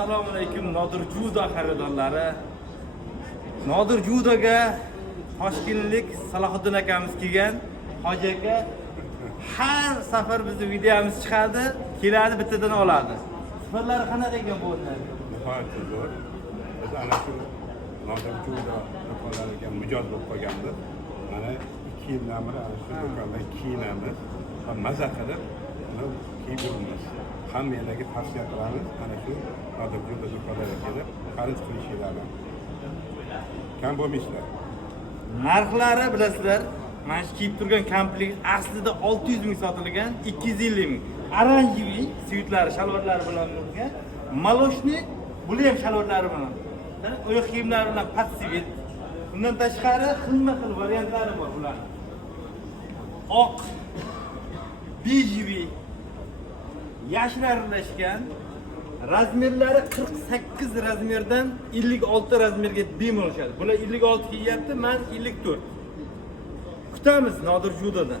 Assalomu alaykum Nodir Judo xaridorlari. Nodir Judoga toshkentlik Salohiddin akamiz kelgan. Hoji aka har safar bizning videomiz chiqadi, keladi bittadan oladi. Sifatlari qanaqa ekan bu o'rnlar? Nihoyatda zo'r. Biz ana shu Nodir Judo do'konlariga mijoz bo'lib qolganmiz. Mana 2 yildan beri ana shu do'konda kiyinamiz va maza qilib uni kiyib yuramiz. Hammalarga tavsiya qilamiz, ana shu Nodir Judo do'konlariga kelib xarid qilishinglarni. Kam bo'lmaysizlar. Narxlari bilasizlar, mana shu kiyib turgan komplekt aslida 600 ming sotilgan, 250 ming. Oranjiviy svitlari, shalvarlari bilan bo'lgan, maloshniy, buli ham shalvarlari bilan. Oyoq kiyimlari bilan patsivit. Bundan tashqari xilma-xil variantlari bor bular. Oq, bejiviy, yashil aralashgan, razmerlari 48 razmerdan 56 razmerga bemalol tushadi. Bular 56 kiyyapti, men 54. Kutamiz Nodir Judoda.